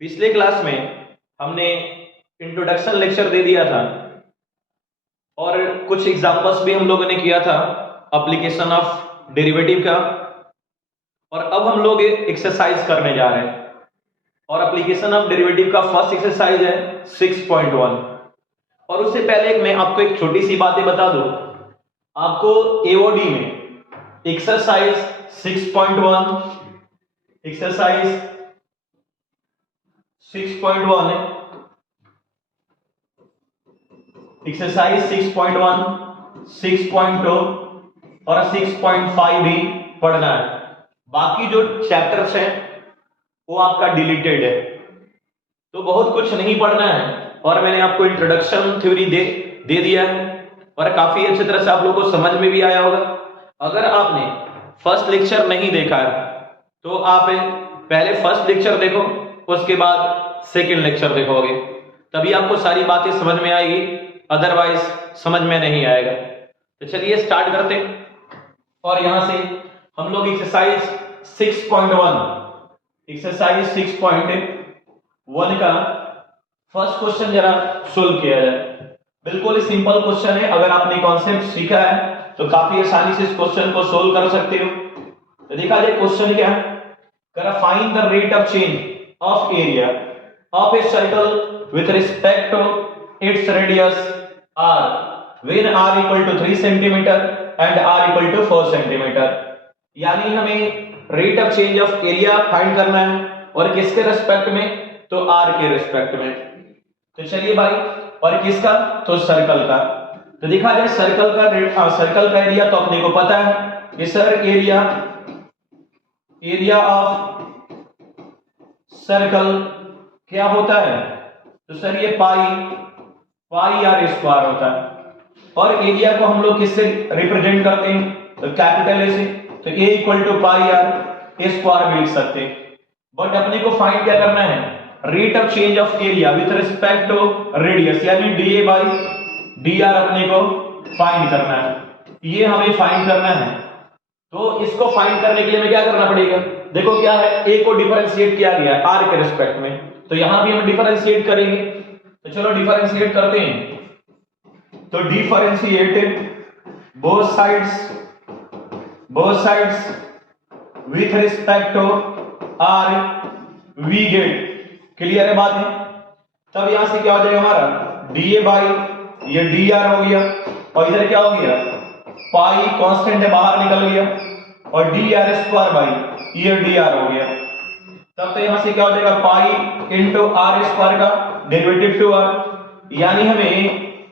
पिछले क्लास में हमने इंट्रोडक्शन लेक्चर दे दिया था और कुछ एग्जांपल्स भी हम लोगों ने किया था एप्लीकेशन ऑफ डेरिवेटिव का। और अब हम लोग एक्सरसाइज करने जा रहे हैं और एप्लीकेशन ऑफ डेरिवेटिव का फर्स्ट एक्सरसाइज है 6.1। और उससे पहले मैं आपको एक छोटी सी बातें बता दूं। आपको एओडी में एक्सरसाइज 6.1 एक्सरसाइज 6.1 है, एक्सरसाइज 6.1, 6.2 और 6.5 भी पढ़ना है। बाकी जो चैप्टर्स हैं वो आपका डिलीटेड है, तो बहुत कुछ नहीं पढ़ना है। और मैंने आपको इंट्रोडक्शन थ्योरी दे दिया है और काफी अच्छी तरह से आप लोगों को समझ में भी आया होगा। अगर आपने फर्स्ट लेक्चर नहीं देखा है तो आप पहले फर्स्ट लेक्चर देखो, उसके बाद सेकंड लेक्चर देखोगे, तभी आपको सारी बातें समझ में आएगी, अदरवाइज समझ में नहीं आएगा। तो चलिए स्टार्ट करते हैं। और यहां से हम लोग एक्सरसाइज 6.1 एक्सरसाइज 6.1 का फर्स्ट क्वेश्चन जरा सोल्व किया जाए। बिल्कुल सिंपल क्वेश्चन है, अगर आपने कॉन्सेप्ट सीखा है तो काफी आसानी से इस क्वेश्चन को सोल्व कर सकते हो। तो देखा जाए क्वेश्चन क्या है, find the rate of change of area of a circle with respect to its radius r when r equal to 3 centimeter and r equal to 4 centimeter। यानी हमें rate of change of area find करना है और किसके respect में, तो r के respect में। तो चलिए भाई, और किसका, तो सर्कल का। तो देखा जाए सर्कल का एरिया तो अपने को पता है कि सर एरिया ऑफ सर्कल क्या होता है, तो सर ये पाई आर स्क्वायर होता है। और एरिया को हम लोग किससे रिप्रेजेंट करते हैं, तो कैपिटल ए से, तो A equal to pi R square भी लिख सकते हैं। बट अपने को फाइंड क्या करना है, rate of change of area with respect to radius, यानी D A by D R अपने को फाइंड करना है। ये हमें फाइंड करना है। तो इसको फाइंड करने के लिए हमें क्या करना पड़ेगा, देखो क्या है, ए को डिफरेंशिएट किया गया है आर के रिस्पेक्ट में, तो यहां भी हम डिफरेंशिएट करेंगे। तो चलो डिफरेंशिएट करते हैं। तो differentiate both sides with respect to r we get, clear है बात है। तब यहां से क्या हो जाएगा हमारा डी ए बाई ये डी आर हो गया, और इधर क्या हो गया, पाई कांस्टेंट है बाहर निकल गया, और डी आर स्क्वायर बाई ये डी आर हो गया। तब तो यहां से क्या हो जाएगा, पाई इंटू आर स्क्वायर का डेरिवेटिव टू आर, यानी हमें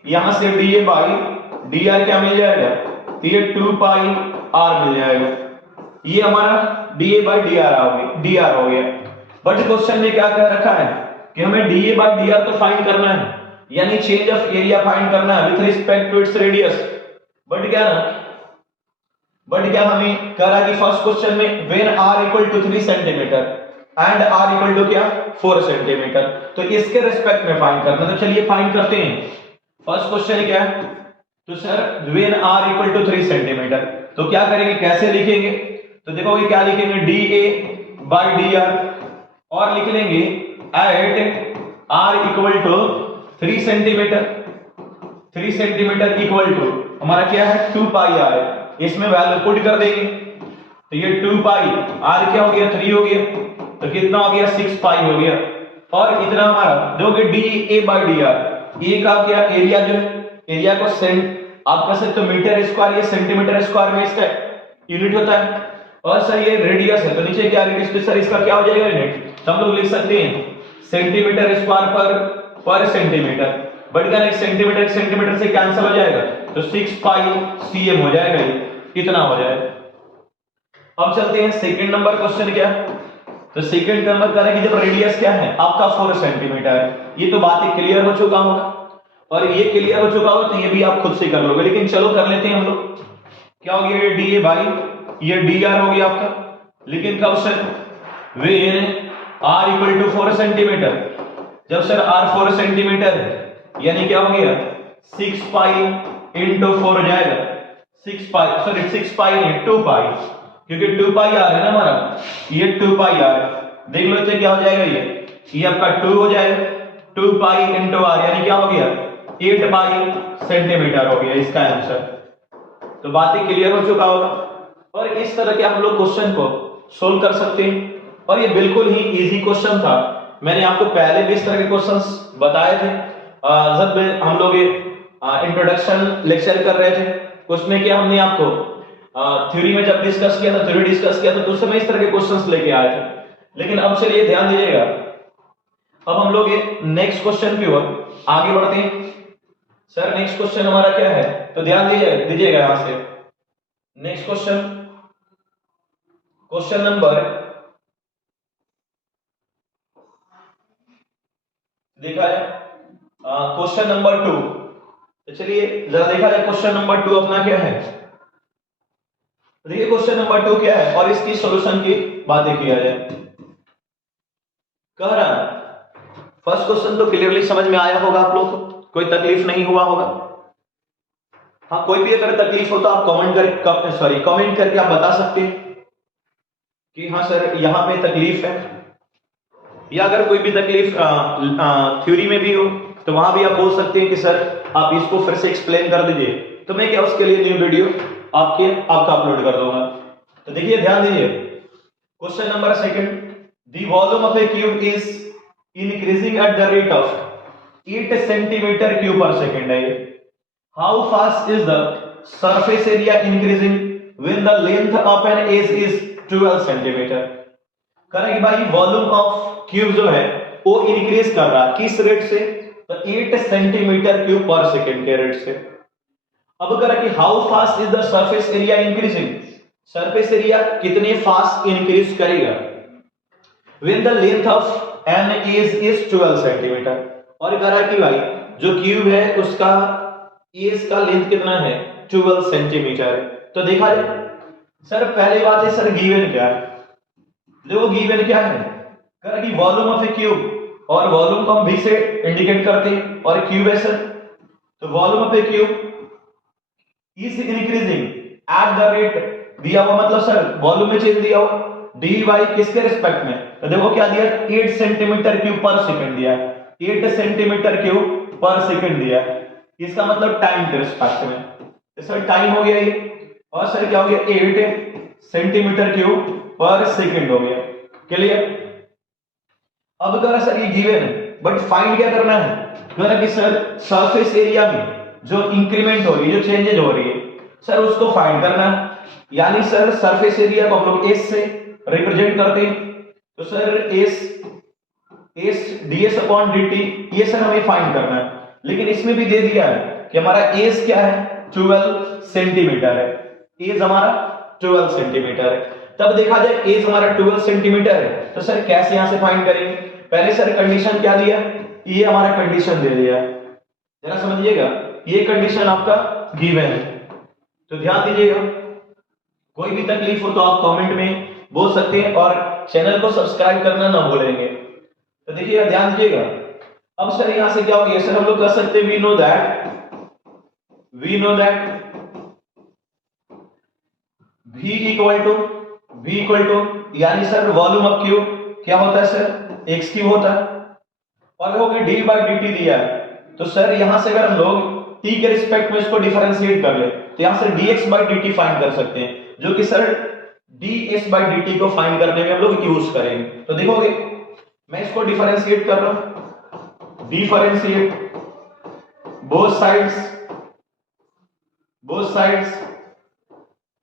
यहां से D A by D R क्या मिल जाएगा, ये 2 पाई आर मिल जाएगा। ये हमारा D A by D r हो गया। बट क्वेश्चन में क्या कह रखा है कि हमें d A by D r तो फाइंड करना है, यानी चेंज ऑफ एरिया फाइंड करना है with respect to its radius. But क्या हमें कह रहा कि फर्स्ट क्वेश्चन में when r equal to 3 centimetre and r equal to क्या 4 सेंटीमीटर, तो इसके रिस्पेक्ट में फाइंड करना। तो चलिए फाइंड करते हैं। फर्स्ट क्वेश्चन क्या है, तो sir when r equal to 3 centimetre, तो क्या करेंगे, कैसे लिखेंगे, तो देखोगे क्या लिखेंगे, d A by D r, और लिख लेंगे at r equal to 3 centimetre. 3 centimetre equal to हमारा क्या है 2 पाई आर है, इसमें वैल्यू पुट कर देंगे। तो ये 2 पाई आर क्या हो गया 3 हो गया, तो कितना हो गया 6 पाई हो गया। और इतना हमारा दोगे D A by D R, A का क्या एरिया, जो एरिया को आप कह सकते हो मीटर स्क्वायर, ये सेंटीमीटर स्क्वायर में इसका यूनिट होता है। और सर ये रेडियस है, तो नीचे क्या रेडियस, तो सर इसका क्या हो जाएगा यूनिट, तो हम लोग लिख सकते हैं सेंटीमीटर स्क्वायर पर सेंटीमीटर। बट क्या सेंटीमीटर से कैंसिल हो जाएगा, तो 6 पाई cm हो जाएगा, ये इतना हो जाएगा। अब चलते हैं सेकंड नंबर क्वेश्चन क्या, तो सेकंड नंबर कह रहा है कि जब रेडियस क्या है आपका 4 सेंटीमीटर है। ये तो बातें क्लियर हो चुका होगा, और ये क्लियर हो चुका होगा तो ये भी आप खुद से कर लोगे, लेकिन चलो कर लेते हैं हम लोग। क्या हो गया, ये डी ए बाई ये डी आर हो गया आपका, लेकिन कब sir when r equal to 4 centimetre, जब सर r 4 सेंटीमीटर है, यानी क्या हो गया 6 पाई इंटू 4 हो जाएगा, 6 पाई नहीं 2 पाई, क्योंकि 2 पाई आर है ना हमारा, ये 2 पाई आर, देख लो इसे क्या हो जाएगा, ये ये आपका 2 हो जाएगा, 2 पाई इंटू आर, यानी क्या हो गया 8 पाई सेंटीमीटर हो गया इसका आंसर। तो बात ही क्लियर हो चुका होगा। और इस तरह के हम लोग क्वेश्चन को सोल्व कर सकते हैं, और ये बिल्कुल ही इजी क्वेश्चन था। मैंने आपको पहले भी इस तरह के क्वेश्चंस बताए थे जब हम लोग इंट्रोडक्शन लेक्चर कर रहे थे, उसमें क्या हमने आपको थ्योरी में जब डिस्कस किया था, थ्योरी डिस्कस किया था, तो उस समय इस तरह के क्वेश्चंस लेके आए थे। लेकिन अब चलिए ध्यान दीजिएगा, अब हम लोग ये नेक्स्ट क्वेश्चन की ओर आगे बढ़ते हैं। सर नेक्स्ट क्वेश्चन हमारा क्या है, तो ध्यान दीजिएगा यहां से। नेक्स्ट क्वेश्चन, क्वेश्चन नंबर देखा है क्वेश्चन नंबर 2। तो चलिए जरा देखा जाए क्वेश्चन नंबर 2 अपना क्या है। देखिए क्वेश्चन नंबर 2 क्या है और इसकी सॉल्यूशन की बातें किया जाए। कह रहा है फर्स्ट क्वेश्चन तो क्लियरली समझ में आया होगा आप लोग को, कोई तकलीफ नहीं हुआ होगा। हाँ, कोई भी अगर तकलीफ हो तो आप कमेंट करके आप बता सकते हैं कि हाँ सर यहाँ पे तकलीफ है, या अगर कोई भी तकलीफ थ्योरी में भी हो तो वहां भी आप बोल सकते हैं कि सर आप इसको फिर से एक्सप्लेन कर दीजिए, तो मैं क्या उसके लिए न्यू वीडियो आपका अपलोड कर दूंगा। तो देखिए ध्यान दीजिए, question number 2, the volume of a cube is increasing at the rate of 8 centimetre cube per second है। How fast is the surface area increasing when the length of an edge is 12 centimetre. कह रहा है कि भाई volume of cube जो है वो increase कर रहा है, किस रेट से, तो 8 सेंटीमीटर क्यूब पर सेकेंड के रेट से। अब कह रहा है कि how fast is the surface area increasing, surface area कितने फास्ट इंक्रीज करेगा when the length of an edge is 12 centimetre. और कह रहा है कि भाई जो क्यूब है उसका एज का लेंथ कितना है 12 सेंटीमीटर। तो देखा जाए सर पहली बात है सर गिवन क्या है, देखो गिवन क्या है, कह रहा कि वॉल्यूम ऑफ ए क्यूब, और वॉल्यूम को हम v से इंडिकेट करते हैं, और क्यूब है सर, तो volume of a cube is increasing at the rate दिया हुआ, मतलब सर वॉल्यूम में चेंज दिया हुआ डी बाई किसके रिस्पेक्ट में, तो देखो क्या दिया 8 सेंटीमीटर क्यूब पर सेकंड दिया, 8 सेंटीमीटर क्यूब पर सेकंड दिया, इसका मतलब टाइम के रिस्पेक्ट में। तो सर टाइम हो गया ये, और सर क्या हो गया 8 सेंटीमीटर क्यूब पर सेकंड हो गया। क्लियर। अब कह रहा सर ये गिवन है, बट फाइंड क्या करना है, कह रहा कि सर सरफेस एरिया में जो इंक्रीमेंट हो रही है, जो चेंजेज हो रही है सर उसको फाइंड करना है। यानी सर सरफेस एरिया को हम लोग एस से रिप्रेजेंट करते हैं, तो sir S ds upon dt ये सर हमें फाइंड करना है। लेकिन इसमें भी दे दिया है कि हमारा एज क्या है 12 सेंटीमीटर है, एज हमारा 12 सेंटीमीटर है। तब देखा जाए एज हमारा 12 सेंटीमीटर है, तो सर कैसे यहां से फाइंड करेंगे, पहले सर कंडीशन क्या दिया, ये हमारा कंडीशन दे दिया, जरा समझिएगा ये कंडीशन आपका गिवन है। तो ध्यान दीजिएगा, कोई भी तकलीफ हो तो आप कमेंट में बोल सकते हैं, और चैनल को सब्सक्राइब करना ना भूलेंगे। तो देखिएगा ध्यान दीजिएगा, अब सर यहां से क्या हो गया, सर हम लोग कह सकते हैं we know that V equal to यानी सर वॉल्यूम ऑफ क्यूब क्या होता है सर x क्यूब होता है, और देखो डी बाई dt दिया है, तो सर यहां से अगर हम लोग t के रिस्पेक्ट में इसको डिफरेंशिएट कर ले तो यहां से dx बाई dt फाइंड कर सकते हैं, जो कि सर ds बाई dt को फाइंड करने में हम लोग यूज करेंगे। तो देखोगे मैं इसको डिफरेंशिएट कर रहा हूं, differentiate both sides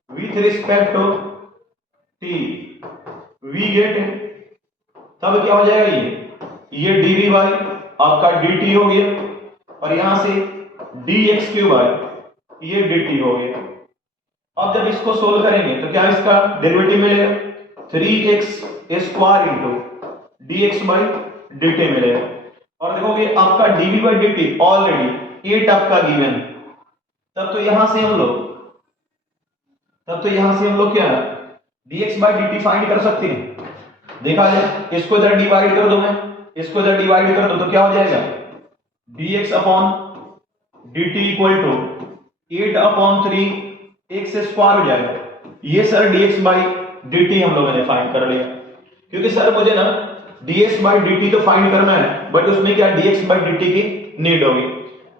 with respect to t, we get, तब क्या हो जाएगा ये dv बाई आपका dt हो गया, और यहां से dx क्यूब बाई ये dt हो गया। अब जब इसको सोल्व करेंगे तो क्या इसका डेरिवेटिव मिलेगा 3x square into dx by dt मिलेगा, और देखोगे आपका dv बाई dt ऑलरेडी 8 आपका गिवन, तब तो यहां से हम लोग क्या dx बाई dt फाइंड कर सकते हैं। देखा जाए इसको इधर डिवाइड कर दो, मैं इसको इधर डिवाइड कर दो तो क्या हो जाएगा dx upon dt equal to 8 upon 3 x square हो जाएगा। ये सर dx बाई dt हम लोगों ने फाइंड कर लिया, क्योंकि सर मुझे ना dx by dt तो फाइंड करना है, बट उसमें क्या dx by dt की नीड होगी।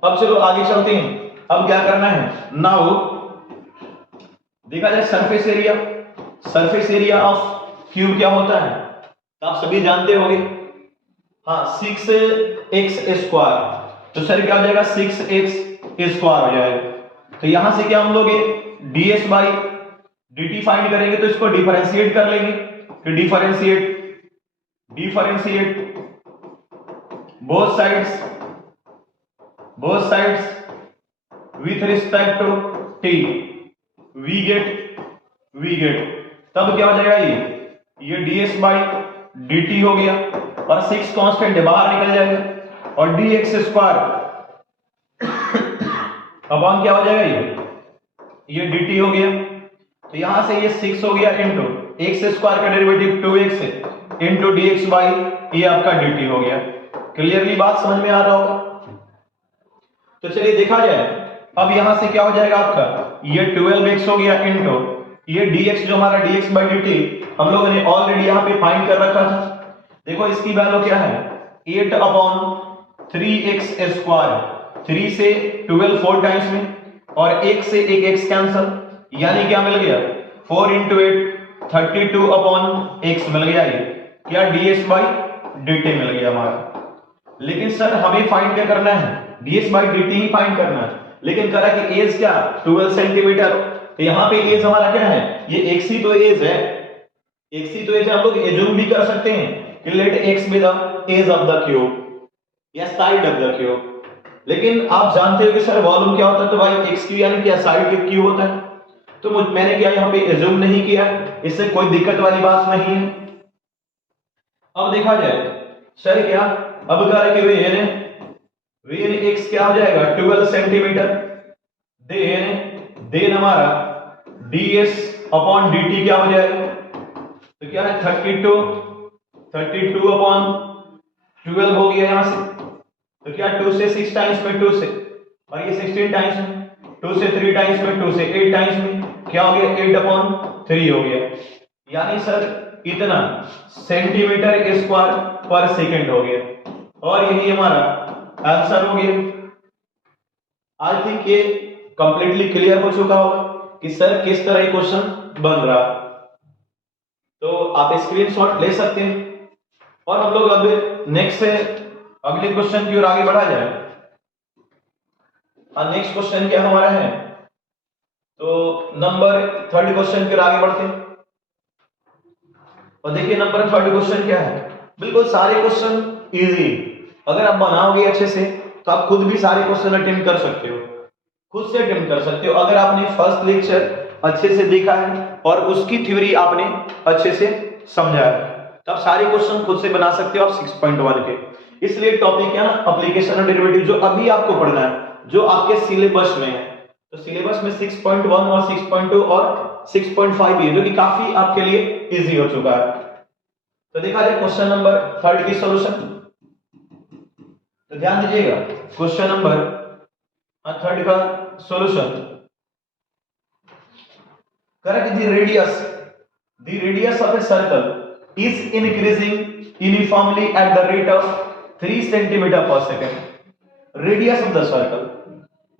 अब चलो आगे चलते हैं। अब क्या करना है, नाउ देखा जाए सरफेस एरिया ऑफ क्यूब क्या होता है, तो आप सभी जानते होंगे। हाँ 6x स्क्वायर, तो सर क्या हो जाएगा 6x स्क्वायर हो जाएगा। तो यहां से क्या हम लोग ds बाई dt फाइंड करेंगे, तो इसको डिफरेंशिएट कर लेंगे। तो differentiate both sides with respect to t, we get तब क्या हो जाएगा, ये ds बाई dt हो गया, और 6 कांस्टेंट है बाहर निकल जाएगा, और dx स्क्वायर अपॉन क्या हो जाएगा, ये dt हो गया। तो यहां से ये 6 हो गया इंटू x स्क्वायर का derivative 2x into dx by ये आपका dt हो गया। क्लियरली बात समझ में आ रहा होगा। तो चलिए देखा जाए, अब यहां से क्या हो जाएगा आपका, ये 12x हो गया इंटू ये dx, जो हमारा dx बाई dt हम लोगों ने ऑलरेडी यहां पे फाइंड कर रखा था। देखो इसकी वैल्यू क्या है, 8 अपॉन 3x स्क्वायर, 3 से 12 4 टाइम्स में, और 1 से एक x कैंसल, यानी क्या मिल गया 4 इंटू 8 32 अपॉन x मिल गया, ये क्या ds बाई dt मिल गया हमारा। लेकिन सर हमें फाइंड क्या करना है, ds by dt he find करना है, लेकिन करा कि एज क्या 12 सेंटीमीटर, तो यहाँ पे एज हमारा क्या है, ये x ही तो एज है, हम लोग एज्यूम भी कर सकते हैं कि let x be the edge of the cube या साइड ऑफ द क्यूब। लेकिन आप जानते हो कि सर वॉल्यूम क्या होता है, तो भाई x क्यू यानी क्या साइड क्यू होता है, तो मैंने क्या यहाँ पे एज्यूम नहीं किया, इससे कोई दिक्कत वाली बात नहीं है। अब देखा जाए सर क्या, अब कह रहे कि वेन x क्या हो जाएगा 12 सेंटीमीटर, देन हमारा ds अपॉन dt क्या हो जाएगा, तो क्या है 32 अपॉन 12 हो गया यहां से, तो क्या 2 से 6 टाइम्स में 2 से, और ये 16 टाइम्स में, 2 से 3 टाइम्स में 2 से 8 टाइम्स में क्या हो गया 8 अपॉन 3 हो गया, यानी सर इतना सेंटीमीटर स्क्वायर पर सेकंड हो गया, और यही हमारा आंसर हो गया। आई थिंक ये कंप्लीटली क्लियर हो चुका होगा कि सर किस तरह ये क्वेश्चन बन रहा, तो आप स्क्रीनशॉट ले सकते हैं। और हम लोग अब नेक्स्ट से अगले क्वेश्चन की ओर आगे बढ़ा जाए। नेक्स्ट क्वेश्चन क्या हमारा है, तो नंबर 3 क्वेश्चन की ओर आगे बढ़ते हैं। और देखिए नंबर 3 क्वेश्चन क्या है, बिल्कुल सारे क्वेश्चन इजी, अगर आप बनाओगे अच्छे से तो आप खुद भी सारे क्वेश्चन अटेम्प्ट कर सकते हो, खुद से अटेम्प्ट कर सकते हो। अगर आपने फर्स्ट लेक्चर अच्छे से देखा है और उसकी थ्योरी आपने अच्छे से समझा है, तो आप सारे क्वेश्चन खुद से बना सकते हो आप 6.1 के। इसलिए टॉपिक क्या ना, एप्लीकेशन ऑफ डेरिवेटिव, जो अभी आपको पढ़ना है, जो आपके सिलेबस में है, तो सिलेबस में 6.1 और 6.2 और 6.5 भी है, जो कि काफी आपके लिए इजी हो चुका है। तो देखा जाए क्वेश्चन नंबर 3 की सॉल्यूशन, तो ध्यान दीजिएगा क्वेश्चन नंबर 3 का solution. Correct, the radius of a circle is increasing uniformly at the rate of 3 centimeter per second. Radius of the circle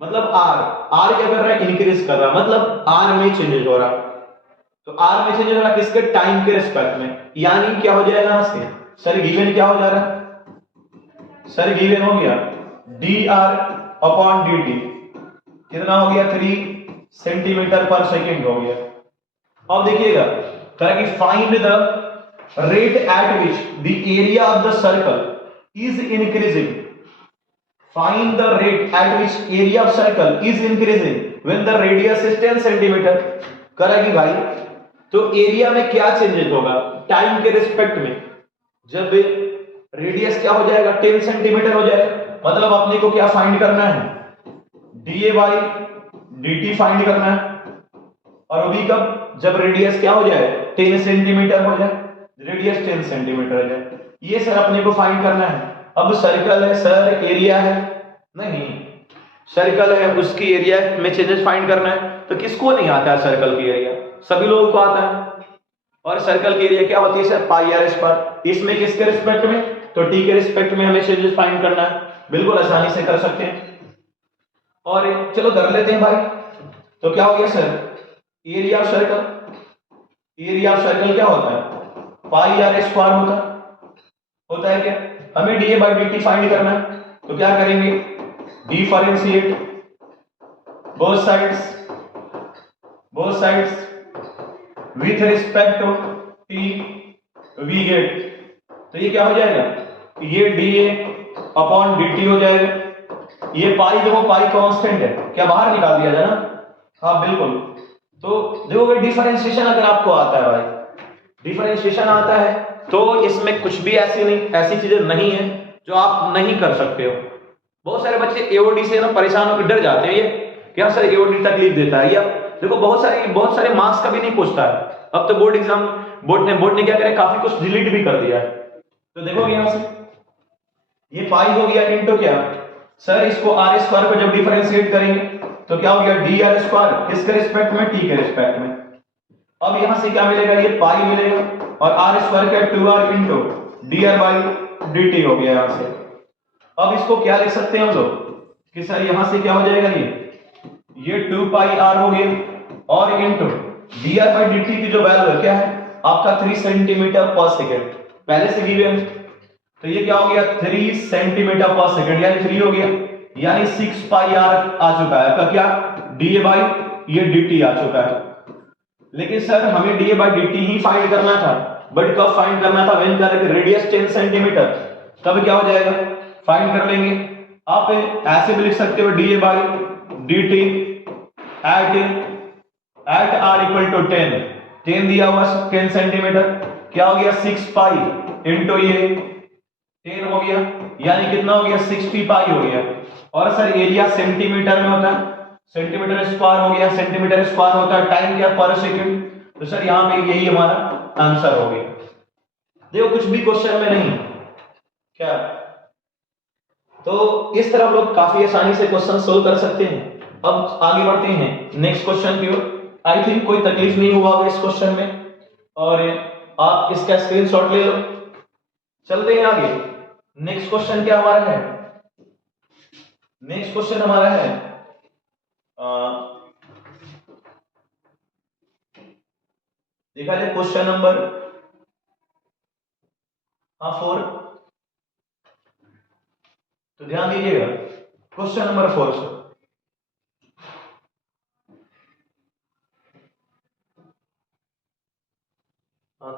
मतलब r क्या कर रहा है, इंक्रीज कर रहा है, मतलब r में चेंज हो रहा, तो r में चेंज हो रहा किसके, टाइम के रिस्पेक्ट में, यानी क्या हो जाएगा यहां से, सर गिवन क्या हो जा रहा है, सर गिवन हो गया dr अपॉन dt, कितना हो गया 3 सेंटीमीटर पर सेकंड हो गया। अब देखिएगा कह कि find the rate at which the area of the circle is increasing, find the rate at which area of circle is increasing when the radius is 10 centimetre. कह कि भाई तो एरिया में क्या चेंजेस होगा टाइम के रिस्पेक्ट में, जब रेडियस क्या हो जाएगा 10 सेंटीमीटर हो जाएगा, मतलब अपने को क्या फाइंड करना है, dA बाई dt फाइंड करना है, और अभी कब, जब रेडियस क्या हो जाए 10 सेंटीमीटर हो जाए, रेडियस 10 सेंटीमीटर हो जाए, ये सर अपने को फाइंड करना है। अब सर्कल है सर, एरिया है नहीं, सर्कल है उसकी एरिया में चेंजेस फाइंड करना है, तो किसको नहीं आता है सर्कल की एरिया, सभी लोगों को आता है, और सर्कल की एरिया क्या होती है सर, पाई आर स्क्वायर। इसमें किसके रिस्पेक्ट में, तो टी के रिस्पेक्ट में हमें चेंजेस फाइंड करना है, बिल्कुल आसानी से कर सकते हैं। और चलो कर लेते हैं भाई। तो क्या हो गया sir, area of circle, area of circle क्या होता है, पाई आर स्क्वायर होता है क्या। हमें d A by d t find करना है, तो क्या करेंगे, differentiate both sides with respect to t, we get, तो ये क्या हो जाएगा, ये d A upon d t हो जाएगा। ये पाई देखो, पाई कांस्टेंट है, क्या बाहर निकाल दिया जाए ना, हाँ बिल्कुल। तो देखो डिफरेंशिएशन अगर आपको आता है भाई, डिफरेंशिएशन आता है तो इसमें कुछ भी ऐसी चीजें नहीं है जो आप नहीं कर सकते हो। बहुत सारे बच्चे एओडी से ना परेशान होकर डर जाते हैं, ये क्या सर एओडी तकलीफ देता है, या देखो बहुत सारे मार्क्स का भी नहीं पूछता है। अब तो बोर्ड एग्जाम, बोर्ड ने क्या करे, काफी कुछ डिलीट भी कर दिया है। तो देखोगे यहां से ये पाई हो गया इनटू क्या सर, इसको आर स्क्वायर को जब डिफरेंशिएट करेंगे तो क्या हो गया, डी आर स्क्वायर, किसके रिस्पेक्ट में, टी के रिस्पेक्ट में। अब यहां से क्या मिलेगा, ये पाई मिलेगा, और आर स्क्वायर का 2r into D R by d t हो गया यहां से। अब इसको क्या लिख सकते हैं हम लोग कि सर यहां से क्या हो जाएगा, ये 2 पाई आर हो गया, और into D R by d T की जो वैल्यू है क्या है आपका 3 सेंटीमीटर पर सेकेंड, पहले से गिवन, तो ये क्या हो गया 3 सेंटीमीटर पर सेकेंड, यानी 3 हो गया, यानी 6 पाई आर आ चुका है आपका क्या, डी ए बाई ये डी टी आ चुका है। लेकिन सर हमें d A by d T he find करना था, बट कब फाइंड करना था, व्हेन द रेडियस 10 सेंटीमीटर, तब क्या हो जाएगा, फाइंड कर लेंगे। आप ऐसे भी लिख सकते हो d A by d t at r equal to 10 दिया हुआ 10 सेंटीमीटर, क्या हो गया 6 पाई इंटू ये 10 हो गया, यानी कितना हो गया 60 पाई हो गया। और सर एरिया सेंटीमीटर में होता है, सेंटीमीटर स्क्वायर हो गया, सेंटीमीटर स्क्वायर होता है टाइम क्या पर सेकंड, तो सर यहां पे यही हमारा आंसर हो गया। देखो कुछ भी क्वेश्चन में नहीं क्या, तो इस तरह हम लोग काफी आसानी से क्वेश्चन सोल्व कर सकते हैं। अब आगे बढ़ते हैं नेक्स्ट क्वेश्चन की ओर। आई थिंक कोई तकलीफ नहीं हुआ होगा इस क्वेश्चन में, और आप इसका स्क्रीनशॉट ले लो। चलते हैं आगे, नेक्स्ट क्वेश्चन क्या हमारा है, नेक्स्ट क्वेश्चन हमारा है देखा जाए क्वेश्चन नंबर 4, तो ध्यान दीजिएगा क्वेश्चन नंबर 4 से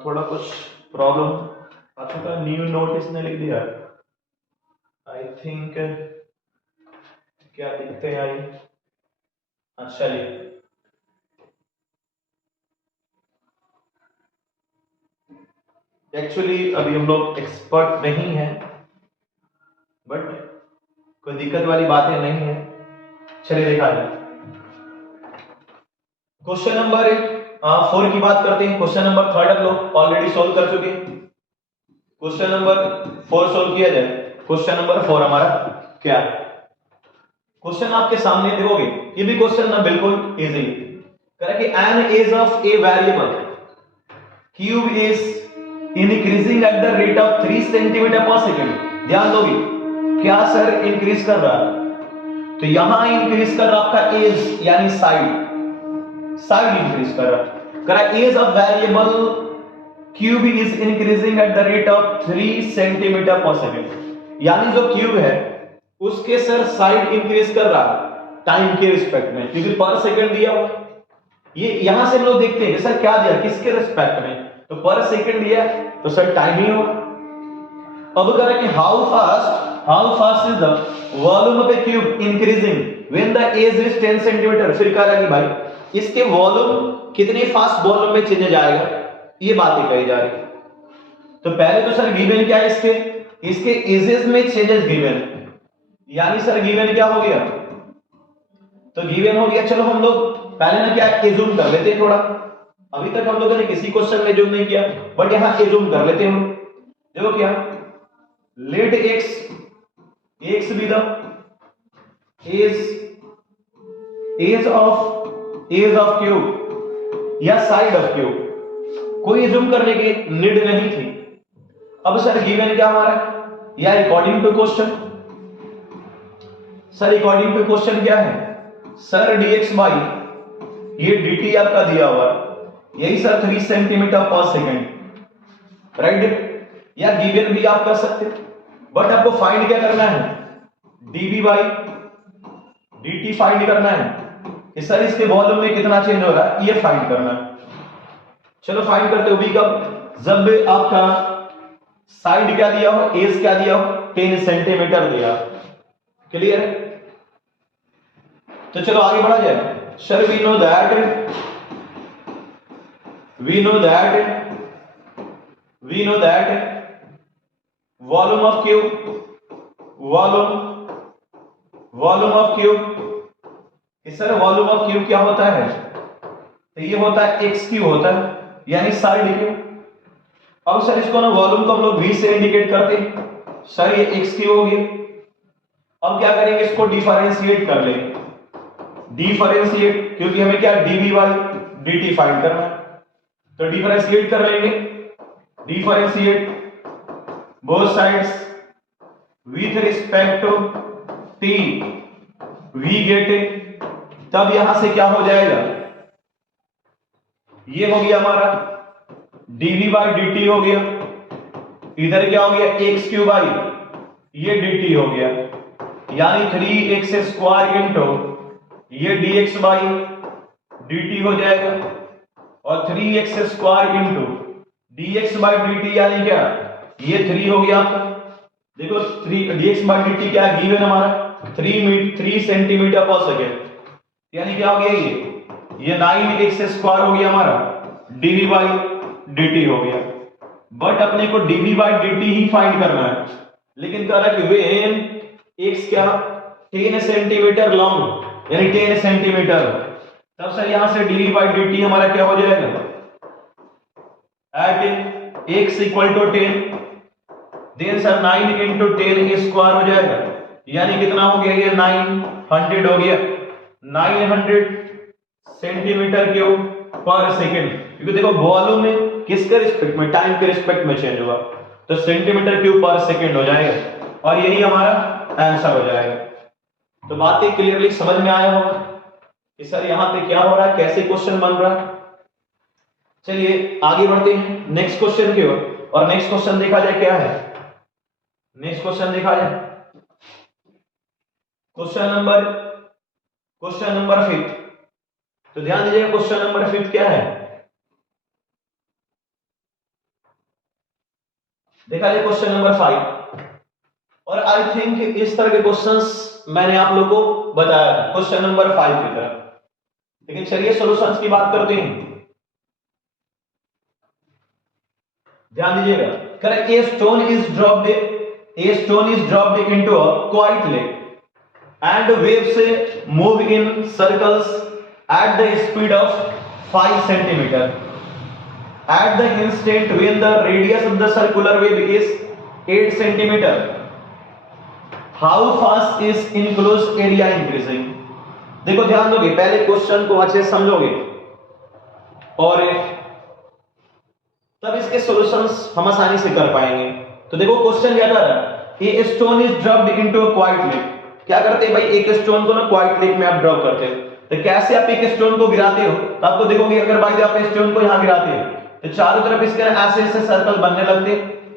थोड़ा कुछ प्रॉब्लम आ चुका, न्यू नोटिस ने लिख दिया, आई थिंक क्या दिक्कतें आई, अच्छा जी एक्चुअली अभी हम लोग एक्सपर्ट नहीं है, बट कोई दिक्कत वाली बातें नहीं है। चलिए देखा जाए क्वेश्चन नंबर 4 की बात करते हैं। क्वेश्चन नंबर 3 हम लोग ऑलरेडी सोल्व कर चुके हैं, क्वेश्चन नंबर 4 सोल्व किया जाए। क्वेश्चन नंबर 4 हमारा क्या है, क्वेश्चन आपके सामने देखोगे, ये भी क्वेश्चन ना बिल्कुल इजी करें कि an edge of a variable cube is increasing at the rate of 3 centimetre per second. ध्यान दोगे क्या सर इंक्रीज कर रहा है, तो यहां इंक्रीज कर रहा आपका एज यानी साइड इंक्रीज कर रहा है, edge of variable cube is increasing at the rate of 3 centimetre per second, यानी जो क्यूब है उसके सर साइड इंक्रीज कर रहा है टाइम के रिस्पेक्ट में, क्योंकि पर सेकेंड दिया हुआ। ये यहां से हम लोग देखते हैं सर क्या दिया किसके रिस्पेक्ट में, तो पर सेकेंड दिया तो सर टाइम ही होगा। अब करें कि how fast is the volume of a cube increasing when the edge is 10 centimetre. फिर कह रहा है कि भाई इसके वॉल्यूम कितने फास्ट वॉल्यूम में चेंज जाएगा, ये बातें कही जा रही है। तो पहले तो सर गिवन क्या है, इसके एजेस में चेंजेस गिवन, यानी सर गिवन क्या हो गया, तो गिवन हो गया, चलो हम लोग पहले ना क्या एज्यूम कर लेते हैं थोड़ा, अभी तक हम लोगों ने किसी क्वेश्चन में एज्यूम नहीं किया, बट यहां एज्यूम कर लेते हैं। देखो क्या, let x be the edge of cube या साइड ऑफ क्यूब, कोई जूम करने की नीड नहीं थी। अब सर गिवन क्या हमारा, या according to question, sir according to question क्या है सर, dx बाई ये dt आपका दिया हुआ यही sir 3 centimetre per second, right, या गिवन भी आप कर सकते, बट आपको फाइंड क्या करना है, dv बाई dt फाइंड करना है कि सर इसके वॉल्यूम में कितना चेंज हो रहा है, ये फाइंड करना है। चलो फाइंड करते हो भी कब, जब आपका साइड क्या दिया हो, एज क्या दिया हो, 10 सेंटीमीटर दिया, क्लियर। तो चलो आगे बढ़ा जाए। Sir we know that volume of cube, sir volume of cube क्या होता है, तो ये होता है एक्स क्यूब होता है, यानी साइड क्यूब। अब सर इसको ना वॉल्यूम को हम लोग v से इंडिकेट करते हैं, सर ये एक्स क्यूब हो गया। अब क्या करेंगे, इसको डिफरेंशिएट कर लेंगे, डिफरेंशिएट, क्योंकि हमें क्या dv बाई dt फाइंड करना है, तो डिफरेंशिएट कर लेंगे, differentiate both sides with respect to t, v get, तब यहां से क्या हो जाएगा, ये हो गया हमारा dv बाई dt हो गया, इधर क्या हो गया एक्स क्यूब बाई ये dt हो गया, यानी 3x स्क्वायर इंटू ये dx बाई dt हो जाएगा, और 3x square into dx by dt यानी क्या, ये 3 हो गया आपका। देखो 3 dx बाई dt क्या है, गिवन हमारा 3 सेंटीमीटर पर सेकेंड, यानी क्या हो गया ये 9x स्क्वायर हो गया हमारा, dv बाई dt हो गया। बट अपने को dv by dt he find करना है, लेकिन कह रहा है कि व्हेन x क्या 10 सेंटीमीटर लॉन्ग, यानी 10 सेंटीमीटर, तब सर यहां से dv बाई dt हमारा क्या हो जाएगा, at x equal to 10, then sir 9 into 10 square हो जाएगा, यानी कितना हो गया, ये 900 हो गया, 900 सेंटीमीटर क्यूब पर सेकेंड, क्योंकि देखो वॉल्यूम में किसके रिस्पेक्ट में, टाइम के रिस्पेक्ट में चेंज हुआ, तो सेंटीमीटर क्यूब पर सेकेंड हो जाएगा, और यही हमारा आंसर हो जाएगा। तो बातें क्लियरली समझ में आया होगा कि सर यहां पे क्या हो रहा है, कैसे क्वेश्चन बन रहा है। चलिए आगे बढ़ते हैं नेक्स्ट क्वेश्चन की ओर, और नेक्स्ट क्वेश्चन देखा जाए क्या है, नेक्स्ट क्वेश्चन देखा जाए क्वेश्चन नंबर 5। तो ध्यान दीजिएगा क्वेश्चन नंबर 5 क्या है, देखा जाए क्वेश्चन नंबर 5, और आई थिंक इस तरह के क्वेश्चंस मैंने आप लोगों को बताया था क्वेश्चन नंबर 5 की तरह, लेकिन चलिए सॉल्यूशंस की बात करते हैं। ध्यान दीजिएगा, correct, a stone is dropped into a quite lake and waves move in circles at the speed of 5 centimeter at the instant when the radius of the circular wave is 8 centimeter. How fast is enclosed area increasing? देखो ध्यान दोगे, पहले question को अच्छे से समझोगे और तब इसके सॉल्यूशंस हम आसानी से कर पाएंगे। तो देखो क्वेश्चन क्या कर रहा है, a stone is dropped into a quite lake. क्या करते हैं भाई, एक स्टोन को ना क्वाइट लेक में आप ड्रॉप करते हो, तो कैसे आप एक स्टोन को गिराते हो, तो आपको देखोगे अगर भाई आप स्टोन को यहां गिराते हो तो चारों तरफ इसके ऐसे ऐसे सर्कल बनने लगते,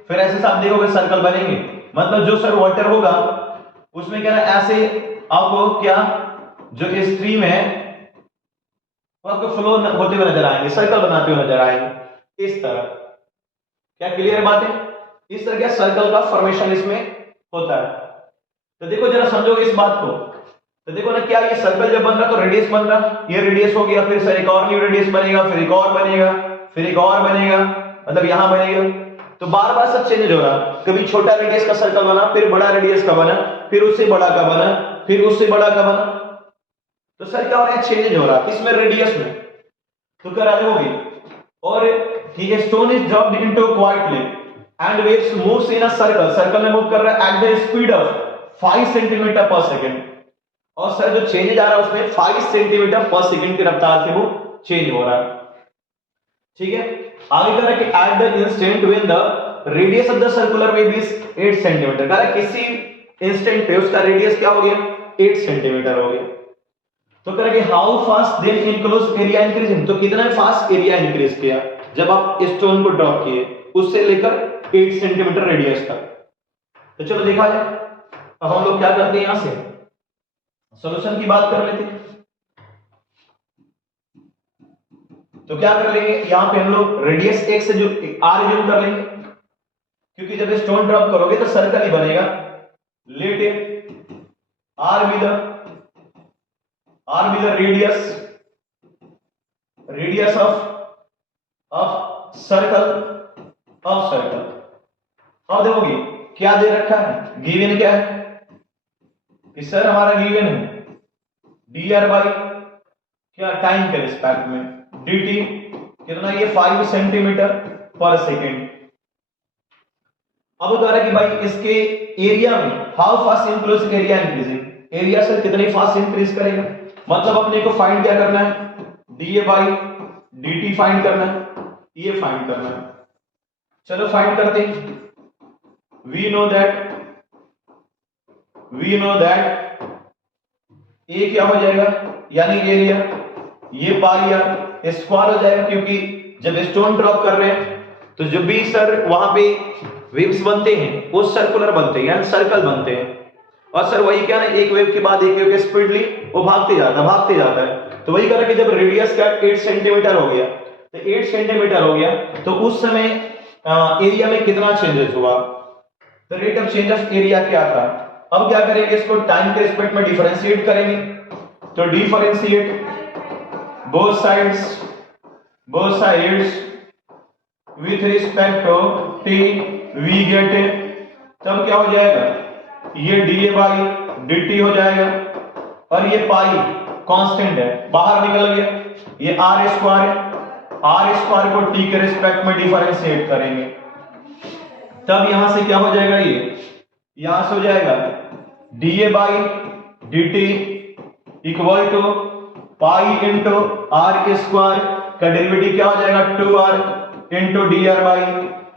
फिर ऐसे से आप देखोगे सर्कल बनेंगे, मतलब जो सर वाटर होगा उसमें क्या है ऐसे आपको क्या जो स्ट्रीम है वो आपको फ्लो होते हुए नजर आएंगे, सर्कल बनाते हुए नजर आएंगे इस तरह। क्या क्लियर बात है, इस तरह का सर्कल का फॉर्मेशन इसमें होता है। तो देखो जरा समझोगे इस बात को, तो देखो ना क्या ये सर्कल जब बन रहा तो रेडियस बन रहा, ये रेडियस हो गया, फिर सर एक और न्यू रेडियस बनेगा, फिर एक और बनेगा, फिर एक और बनेगा, मतलब यहां बनेगा, तो बार बार सब चेंज हो रहा, कभी छोटा रेडियस का सर्कल बना, फिर बड़ा रेडियस का बना, फिर उससे बड़ा का बना, फिर उससे बड़ा का बना, तो सर क्या हो रहा है, चेंज हो रहा इसमें रेडियस में। तो क्या रहा होगी, और he stone is dropped into quiet lake and waves moves in a circle, circle में मूव कर रहा है at the speed of 5 centimetre per second, और सर जो चेंज आ रहा है उसमें 5 सेंटीमीटर पर सेकेंड की रफ्तार से वो चेंज हो रहा है। ठीक है, आगे कह रहा है कि at the instant when the radius of the circular wave is 8 centimetre, कह रहा है किसी इंस्टेंट पे उसका रेडियस क्या हो गया 8 सेंटीमीटर हो गया। तो कह रहा है कि how fast then enclose area increasing, तो कितना फास्ट एरिया इंक्रीज किया जब आप स्टोन को ड्रॉप किए उससे लेकर 8 सेंटीमीटर रेडियस तक। तो चलो देखा जाए, अब हम लोग क्या करते हैं, यहां से सॉल्यूशन की बात कर लेते हैं। तो क्या कर लेंगे, यहां पे हम लोग रेडियस एक से जो आर ज्यूम कर लेंगे, क्योंकि जब स्टोन ड्रॉप करोगे तो सर्कल ही बनेगा। Let are be the radius of circle. अब देखोगे क्या दे रखा है, गिवन क्या है कि सर हमारा गिवन है dr बाई क्या टाइम के रिस्पेक्ट में dt कितना, ये 5 सेंटीमीटर पर सेकेंड। अब कह रहा है कि भाई इसके एरिया में how fast increase area increasing, area से कितनी फास्ट इंक्रीज करेगा, मतलब अपने को फाइंड क्या करना है, dA बाई dt फाइंड करना है, ये फाइंड करना है। चलो फाइंड करते हैं। we know that A क्या हो जाएगा, यानी एरिया ये पाई आर स्क्वायर हो जाएगा, क्योंकि जब स्टोन ड्रॉप कर रहे हैं तो जब भी सर वहां पे वेव्स बनते हैं वो सर्कुलर बनते हैं यानी सर्कल बनते हैं, और सर वही क्या ना एक वेव के बाद एक वेव के स्पीडली वो भागते जाता है। तो वही करें कि जब रेडियस का 8 सेंटीमीटर हो गया, तो 8 सेंटीमीटर हो गया तो उस समय एरिया में कितना चेंजेस हुआ, तो rate of change of area क्या था। अब क्या करेंगे, इसको टाइम के रिस्पेक्ट में डिफरेंशिएट करेंगे, तो differentiate both sides with respect to t we get, तब क्या हो जाएगा, ये dA बाई dt हो जाएगा, और ये पाई कांस्टेंट है बाहर निकल गया, ये r स्क्वायर को t के रिस्पेक्ट में डिफरेंशिएट करेंगे, तब यहां से क्या हो जाएगा, ये यहां से हो जाएगा dA by dt equal to pi into r square का डेरिवेटिव क्या हो जाएगा 2r इंटू dr बाई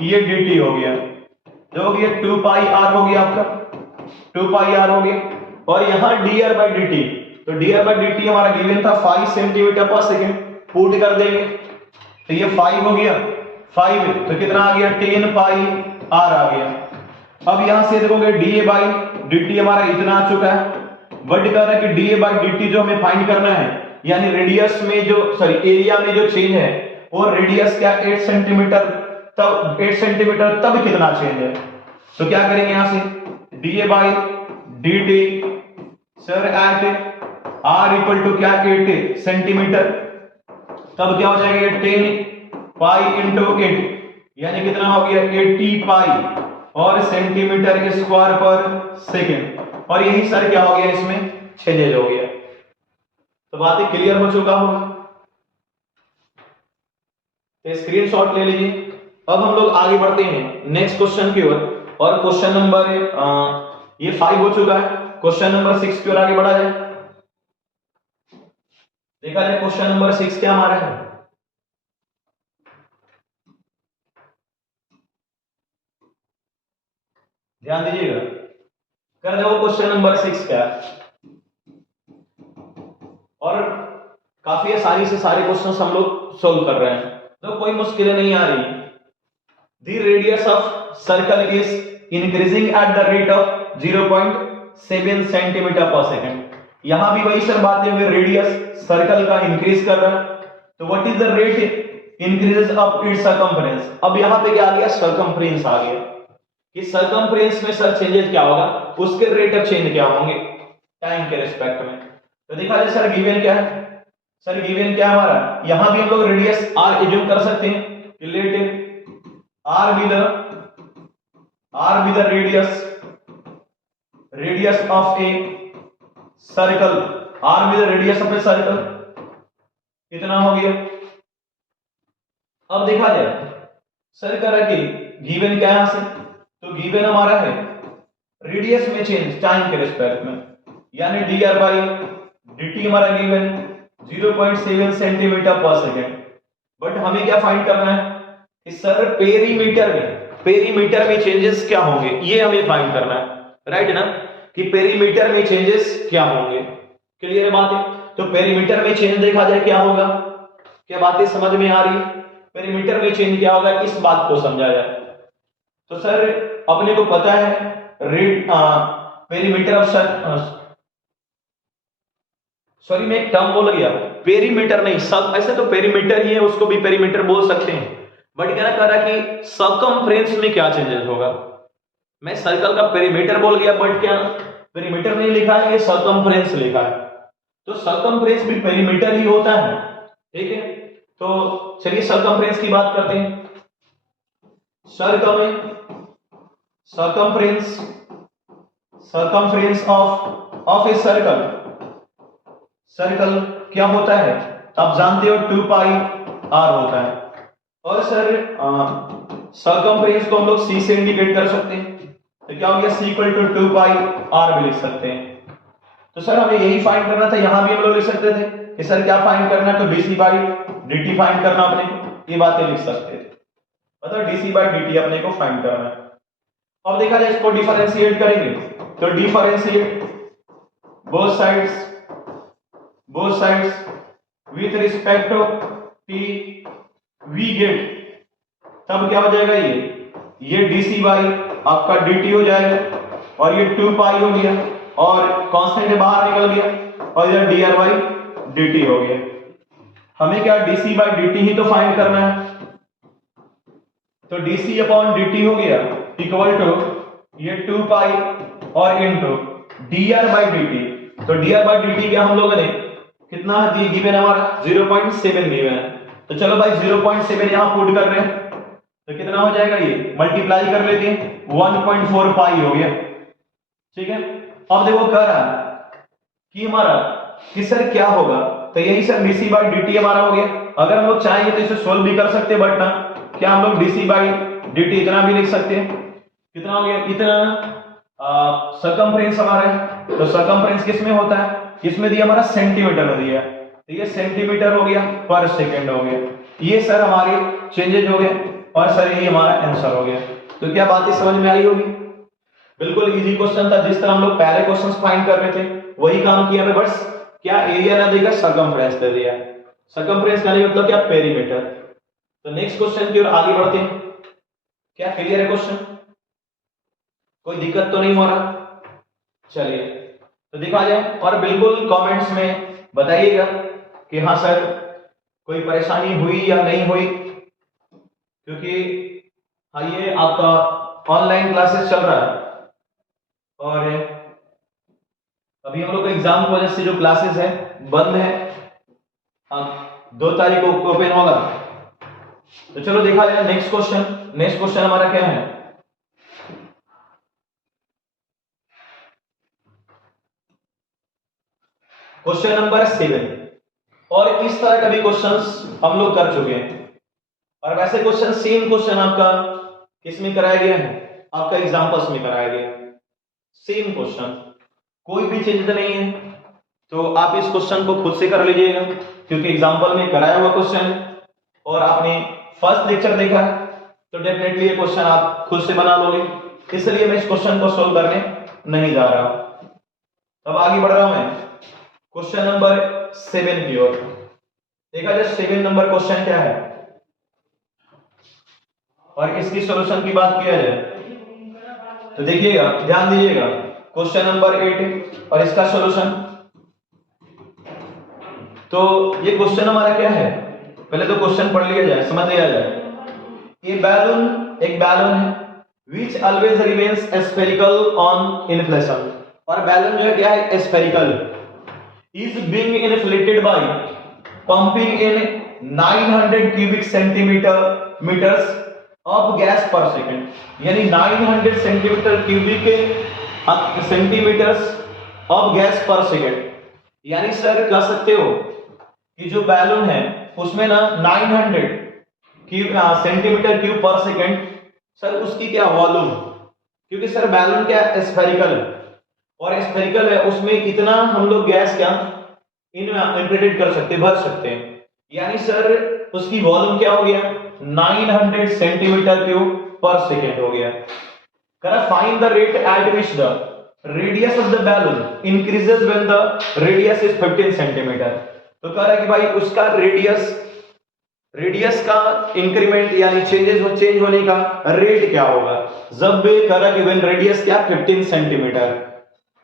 ये dt हो गया, जो हो गया 2 पाई r हो गया आपका, 2 पाई r हो गया, और यहां dr बाई dt, तो dr बाई dt हमारा गिवन था 5 सेंटीमीटर पर सेकंड, पुट कर देंगे तो ये 5 हो गया, 5 तो कितना आ गया 10 पाई r आ गया। अब यहां से देखोगे dA बाई dt हमारा इतना आ चुका है, बट कह रहा है कि dA बाई dt जो हमें फाइंड करना है, यानी रेडियस में जो एरिया में जो चेंज है वो रेडियस क्या 8 सेंटीमीटर, तब 8 सेंटीमीटर तब कितना चेंज है, तो क्या करेंगे यहां से dA by dt sir at r equal to क्या 8 सेंटीमीटर, तब क्या हो जाएगा ये 10 पाई इंटू 8 यानी कितना हो गया 80 पाई और सेंटीमीटर स्क्वायर पर सेकेंड, और यही सर क्या हो गया इसमें चेंजेज हो गया। तो बातें क्लियर हो चुका होगा, तो स्क्रीनशॉट ले लीजिए। अब हम लोग आगे बढ़ते हैं नेक्स्ट क्वेश्चन की ओर, और क्वेश्चन नंबर ये 5 हो चुका है, क्वेश्चन नंबर 6 की ओर आगे बढ़ा जाए। देखा जाए क्वेश्चन नंबर 6 क्या हमारा है, ध्यान दीजिएगा, कर दो क्वेश्चन नंबर 6 क्या, और काफी आसानी से सारे क्वेश्चन हम लोग सोल्व कर रहे हैं, तो कोई मुश्किल नहीं आ रही। The radius of circle is increasing at the rate of 0.7 centimetre per second, यहां भी वही सर बातें हुई, रेडियस सर्कल का इंक्रीज कर रहा है, तो what is the rate increases of its circumference. अब यहां पे क्या आ गया, सर्कमफ्रेंस आ गया, कि सर्कमफ्रेंस में सर चेंजेस क्या होगा, उसके रेट ऑफ चेंज क्या होंगे टाइम के रिस्पेक्ट में। तो देखा जाए सर गिवन क्या है, सर गिवन क्या हमारा, यहां भी हम लोग रेडियस r एज्यूम कर सकते हैं, relative r be the radius of a circle, r be the radius of a circle, कितना हो गया। अब देखा जाए सर कह रहा कि गिवन क्या है यहां से, तो गिवन हमारा है रेडियस में चेंज टाइम के रिस्पेक्ट में, यानी dr बाई dt हमारा given 0.7 centimetre per second, but हमें क्या फाइंड करना है, कि सर पेरीमीटर में चेंजेस क्या होंगे, ये हमें फाइंड करना है, राइट ना, कि पेरीमीटर में चेंजेस क्या होंगे। क्लियर है बात है? तो पेरीमीटर में चेंज देखा जाए क्या होगा, क्या बातें समझ में आ रही है? पेरीमीटर में चेंज क्या होगा, इस बात को समझा जाए तो सर अपने को पता है पेरीमीटर ऑफ सॉरी मैं एक टर्म बोल गया, पेरीमीटर नहीं, सब ऐसे तो पेरीमीटर ही है, उसको भी पेरीमीटर बोल सकते हैं, बट क्या कह रहा कि सर्कमफ्रेंस में क्या चेंजेस होगा। मैं सर्कल का पेरीमीटर बोल गया, बट क्या पेरीमीटर नहीं लिखा है, ये सर्कमफ्रेंस लिखा है, तो सर्कमफ्रेंस भी पेरीमीटर ही होता है, ठीक है। तो चलिए सर्कमफ्रेंस की बात करते हैं। सर्कमफ्रेंस ऑफ ए सर्कल क्या होता है, आप जानते हो 2 पाई r होता है। और सर सर्कमफ्रेंस को हम लोग c से इंडिकेट कर सकते हैं, तो क्या हो गया c equal to 2 pi r भी लिख सकते हैं। तो सर हमें यही फाइंड करना था, यहां भी हम लोग लिख सकते थे कि सर क्या फाइंड करना है, तो dc बाई dt फाइंड करना अपने को, ये बातें लिख सकते थे, मतलब dc बाई dt अपने को फाइंड करना है। अब देखा जाए इसको डिफरेंशिएट करेंगे, तो differentiate both sides with respect to t we get, तब क्या हो जाएगा, ये dc बाई आपका dt हो जाएगा, और ये 2 पाई हो गया, और कांस्टेंट बाहर निकल गया, और इधर dr बाई dt हो गया। हमें क्या dc बाई dt ही तो फाइंड करना है, तो dc अपॉन dt हो गया इक्वल टू ये 2 पाई और इनटू dr बाई dt। तो dr बाई dt क्या हम लोगों ने कितना गिवन है हमारा 0.7 गिवन है, तो चलो भाई 0.7 यहां पुट कर रहे हैं, तो कितना हो जाएगा, ये मल्टीप्लाई कर लेते हैं 1.4 पाई हो गया, ठीक है। अब देखो कह रहा है कि हमारा कि सर क्या होगा, तो यही सर dc बाई dt हमारा हो गया। अगर हम लोग चाहेंगे तो इसे सोल्व भी कर सकते हैं, बट ना क्या हम लोग dc बाई dt इतना भी लिख सकते हैं, कितना हो गया, इतना सर्कमफ्रेंस हमारा है, तो सर्कमफ्रेंस किस में होता है, किसमें दिया हमारा सेंटीमीटर में दिया, तो ये सेंटीमीटर हो गया पर सेकंड हो गया, ये सर हमारे चेंजेज हो गए, और सर ये हमारा आंसर हो गया। तो क्या बात समझ में आई होगी, बिल्कुल इजी क्वेश्चन था, जिस तरह हम लोग पहले क्वेश्चंस फाइंड कर रहे थे वही काम किया है, बस क्या एरिया ना देगा, सर्कमफ्रेंस दे दिया, सर्कमफ्रेंस का मतलब क्या, पेरीमीटर। तो नेक्स्ट क्वेश्चन की ओर आगे बढ़ते हैं, क्या क्लियर है क्वेश्चन, कोई दिक्कत तो नहीं हो रहा, चलिए तो दिखा जाए, और बिल्कुल कमेंट्स में बताइएगा कि हाँ सर कोई परेशानी हुई या नहीं हुई, क्योंकि हाँ ये आपका ऑनलाइन क्लासेस चल रहा है, और अभी हम लोग का एग्जाम की वजह से जो क्लासेस है बंद है, 2 तारीख को ओपन होगा। तो चलो देखा जाए नेक्स्ट क्वेश्चन हमारा क्या है, क्वेश्चन नंबर 7। और इस तरह का भी क्वेश्चंस हम लोग कर चुके हैं, और वैसे क्वेश्चन सेम क्वेश्चन आपका किसमें कराया गया है, आपका एग्जाम्पल्स में कराया गया है, सेम क्वेश्चन, कोई भी चेंज नहीं है। तो आप इस क्वेश्चन को खुद से कर लीजिएगा, क्योंकि एग्जाम्पल में कराया हुआ क्वेश्चन और आपने फर्स्ट लेक्चर देखा है, तो डेफिनेटली ये क्वेश्चन आप खुद से बना लोगे, इसलिए मैं इस क्वेश्चन को सोल्व करने नहीं जा रहा। अब आगे बढ़ रहा हूं मैं क्वेश्चन नंबर 7 की ओर। देखा जाए 7 नंबर क्वेश्चन क्या है, और इसकी सॉल्यूशन की बात किया जाए तो देखिएगा, ध्यान दीजिएगा, क्वेश्चन नंबर 8 और इसका सॉल्यूशन। तो ये क्वेश्चन हमारा क्या है, पहले तो क्वेश्चन पढ़ लिया जाए, समझ लिया जाए। एक बैलून है which always remains spherical on inflation, और बैलून जो है क्या है, spherical, is being inflated by pumping in 900 cubic centimeters of gas per second, यानी 900 centimetre cubic centimetres of gas per second. यानी सर कह सकते हो कि जो बैलून है उसमें ना 900 centimetre cube per second, sir उसकी क्या वॉल्यूम, क्योंकि सर बैलून क्या स्फेरिकल है, और स्फेरिकल है उसमें इतना हम लोग गैस क्या इनफ्लेटेड कर सकते, भर सकते हैं। यानी सर उसकी वॉल्यूम क्या हो गया 900 सेंटीमीटर क्यूब पर सेकेंड हो गया। करा find the rate at which the radius of the balloon increases when the radius is 15 centimetre. तो कह रहा है कि भाई उसका रेडियस का इंक्रीमेंट यानी चेंज होने का रेट क्या होगा जब कह रहा है कि व्हेन रेडियस क्या 15 सेंटीमीटर।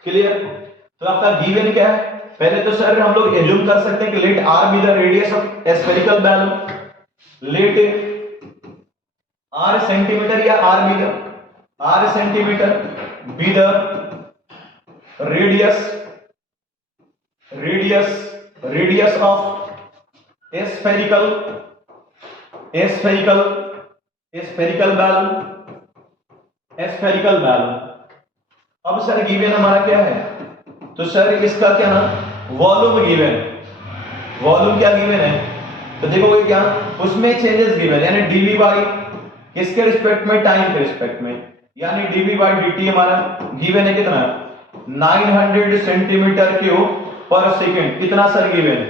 क्लियर। तो आपका गिवन क्या है, पहले तो सर हम लोग एज्यूम कर सकते हैं कि let are be the radius of spherical balloon, let are centimetre या R centimetre be the radius of spherical balloon. अब सर गिवन हमारा क्या है, तो सर इसका क्या ना वॉल्यूम गिवन, वॉल्यूम क्या गिवन है, तो देखोगे क्या उसमें चेंजेस गिवन यानी dv बाई किसके रिस्पेक्ट में, टाइम के रिस्पेक्ट में, यानी dv बाई dt हमारा गिवन है कितना 900 सेंटीमीटर क्यूब पर सेकेंड, कितना सर गिवन।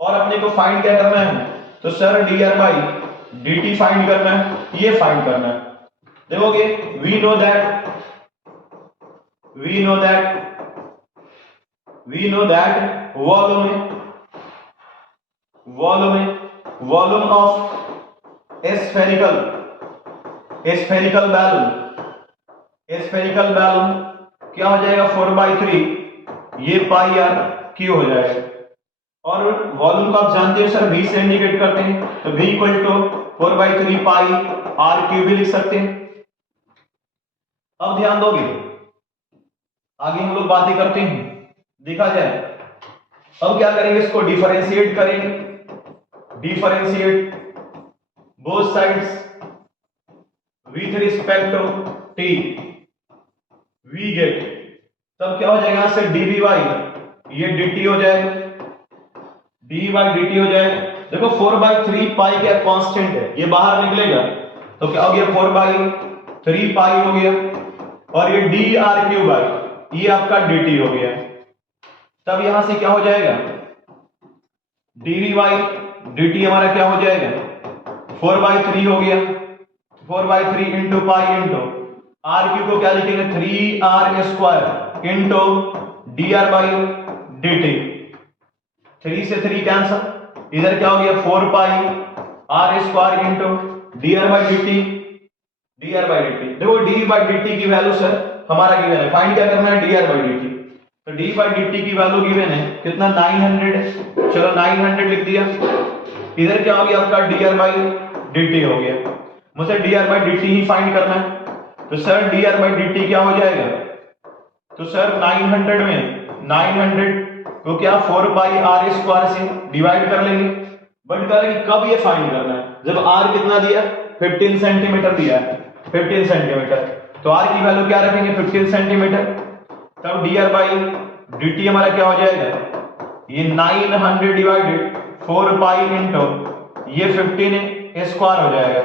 और अपने को फाइंड क्या करना है, तो sir dr by dt find करना है, ये फाइंड करना है। देखोगे we know that volume of spherical balloon क्या हो जाएगा 4/3 ये पाई आर क्यू हो जाएगा। और वॉल्यूम को आप जानते हो सर v से इंडिकेट करते हैं, तो v equal to 4/3 pi r cube भी लिख सकते हैं। अब ध्यान दोगे आगे हम लोग बातें करते हैं, देखा जाए अब क्या करेंगे, इसको डिफरेंशिएट करेंगे, differentiate both sides with respect to t, we get तब क्या हो जाएगा यहां से dv बाई ये dt हो जाएगा, dv बाई dt हो जाएगा। देखो 4/3 पाई क्या कांस्टेंट है, ये बाहर निकलेगा तो क्या हो गया 4/3 पाई हो गया, और ये dr क्यूब बाई ये आपका dt हो गया। तब यहां से क्या हो जाएगा dv बाई dt हमारा क्या हो जाएगा 4/3 हो गया, 4/3 into pi into r cube को क्या लिखेंगे 3r square into dr by dt, 3 से 3 कैंसल, इधर क्या हो गया 4 पाई r square into dr by dt, देखो d बाई dt की वैल्यू सर हमारा गिवन है, फाइंड क्या करना है dr बाई dt, तो d बाई dt की वैल्यू गिवन है कितना 900, चलो 900 लिख दिया, इधर क्या हो गया आपका dr बाई dt हो गया, मुझे dr by dt he find करना है। तो सर dr बाई dt क्या हो जाएगा, तो सर 900 में 900 को क्या 4 पाई r स्क्वायर से डिवाइड कर लेंगे, बट करेंगे कब ये फाइंड करना है जब r कितना दिया 15 सेंटीमीटर दिया है, 15 सेंटीमीटर, तो r की वैल्यू क्या रखेंगे 15 सेंटीमीटर, तब dr बाई dt हमारा क्या हो जाएगा ये 900 डिवाइडेड 4 पाई इंटू ये 15 स्क्वायर हो जाएगा।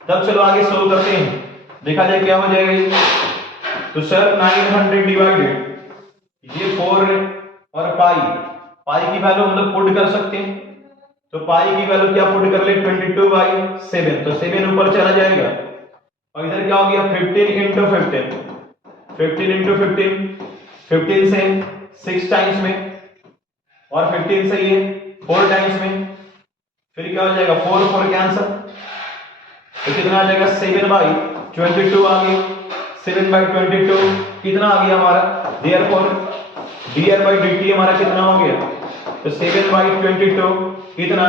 तब चलो आगे सोल्व करते हैं, देखा जाए क्या हो जाएगा ये, तो सर 900 डिवाइडेड ये 4 और पाई की वैल्यू हम लोग पुट कर सकते हैं, तो पाई की वैल्यू क्या पुट कर ले 22/7, तो 7 ऊपर चला जाएगा, और इधर क्या हो गया 15 इंटू 15 से 6 टाइम्स में, और 15 से ये 4 टाइम्स में, फिर क्या हो जाएगा 4 कैंसल, तो कितना आ जाएगा 7/22 आ गया, 7/22 कितना आ गया हमारा, देयरफॉर dr बाई dt हमारा कितना हो गया, तो 7/22 कितना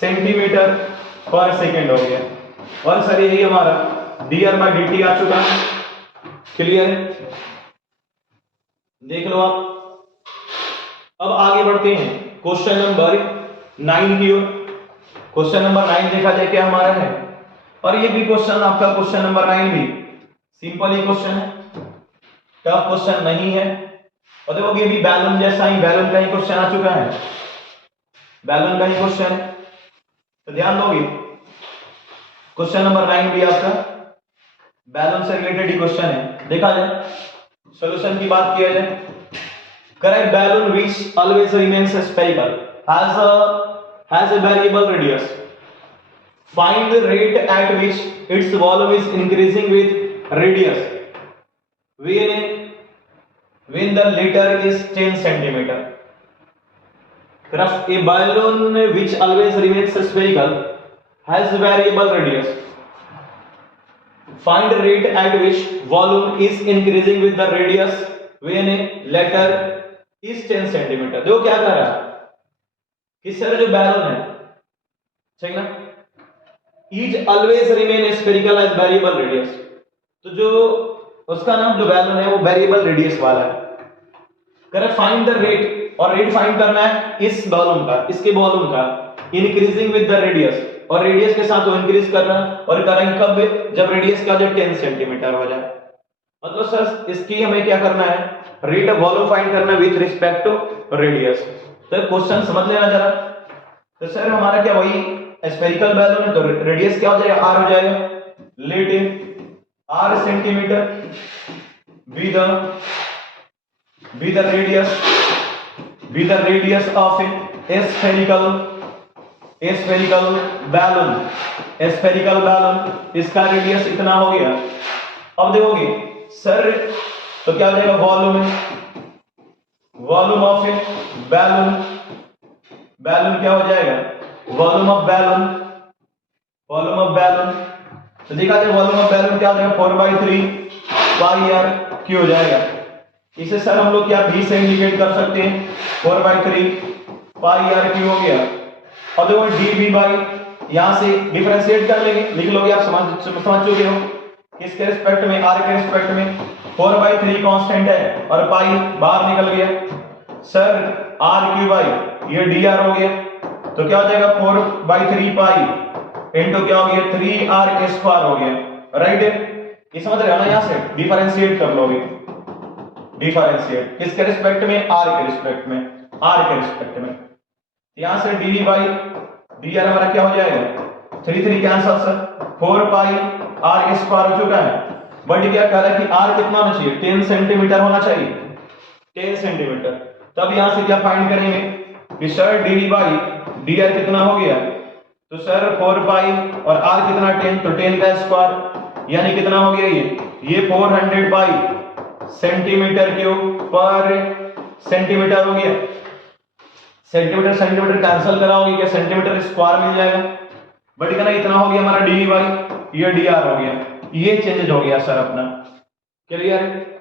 सेंटीमीटर पर सेकेंड हो गया, और सर यही हमारा dr बाई dt आ चुका है। क्लियर है, देख लो आप। अब आगे बढ़ते हैं क्वेश्चन नंबर 9 की ओर। क्वेश्चन नंबर 9 देखा जाए क्या हमारा है, और ये भी क्वेश्चन आपका क्वेश्चन नंबर 9 भी सिंपल ही क्वेश्चन है, टफ क्वेश्चन नहीं है, और देखो ये भी बैलून जैसा ही, बैलून का ही क्वेश्चन आ चुका है, बैलून का ही क्वेश्चन है, तो ध्यान दोगे क्वेश्चन नंबर 9 भी आपका बैलून से रिलेटेड ही क्वेश्चन है। देखा जाए सॉल्यूशन की बात किया जाए, correct balloon which always remains spherical has a variable radius. Find the rate at which its volume is increasing with radius when the liter is 10 centimeter. Graph a balloon which always remains spherical has variable radius. Find the rate at which volume is increasing with the radius when a letter is 10 centimeter. देखो क्या कर रहा है कि sir जो balloon है, ठीक ना, each always remain spherical as variable radius. तो जो उसका नाम जो बैलून है वो वेरिएबल रेडियस वाला है. करेक्ट. फाइंड द रेट, और रेट फाइंड करना है इस वॉल्यूम का, इसके वॉल्यूम का, इंक्रीजिंग विद द रेडियस, और रेडियस के साथ वो इंक्रीज कर रहा है, और करेंगे कब, जब रेडियस का जो 10 सेंटीमीटर हो जाए. मतलब सर इसकी हमें क्या करना है, रेट ऑफ वॉल्यूम फाइंड करना है विद रिस्पेक्ट टू रेडियस. तो क्वेश्चन समझ लेना जरा. तो सर हमारा क्या वही स्फेरिकल बैलून है, तो रेडियस क्या हो जाएगा, आर हो जाएगा. Let are centimetre be the radius of a spherical balloon. इसका रेडियस इतना हो गया. अब देखोगे सर तो क्या हो जाएगा, वॉल्यूम ऑफ ए बैलून क्या हो जाएगा, वॉल्यूम ऑफ बैलून. तो देखा जाए वॉल्यूम ऑफ बैलून क्या हो जाएगा, 4/3 पाई आर क्यू हो जाएगा. इसे सर हम लोग क्या भी से इंडिकेट कर सकते हैं, 4/3 पाई आर क्यू हो गया. अब देखो डीबी बाई, यहां से डिफरेंशिएट कर लेंगे, लिख लोगे आप, समझ चुके हो. किसके रिस्पेक्ट में, आर के रिस्पेक्ट में. 4/3 कांस्टेंट है और पाई बाहर निकल गया. सर आर क्यू बाई ये डी आर हो गया. तो क्या हो जाएगा, 4/3 पाई इंटू क्या हो गया, 3r के स्क्वायर हो गया. राइट. ये समझ रहे हो ना, यहां से डिफरेंशिएट कर लोगे. डिफरेंशिएट किसके रिस्पेक्ट में, आर के रिस्पेक्ट में. यहां से dv बाई डी आर हमारा क्या हो जाएगा, 3 कैंसल सर, 4 पाई आर के स्क्वायर हो चुका है. बट क्या कह रहा है कि आर कितना होना चाहिए, 10 सेंटीमीटर होना चाहिए, 10 सेंटीमीटर. तब यहां से क्या फाइंड करेंगे कि sir dv by D R कितना हो गया, तो सर 4 पाई और आर कितना 10, तो 10 का स्क्वायर यानी कितना हो गया, ये 400 पाई सेंटीमीटर क्यूब पर सेंटीमीटर हो गया. सेंटीमीटर कैंसिल कराओगे क्या, सेंटीमीटर स्क्वायर मिल जाएगा. बट इतना हो गया हमारा डी बाई ये डी आर हो गया. ये चेंज हो गया सर अपना. क्लियर है.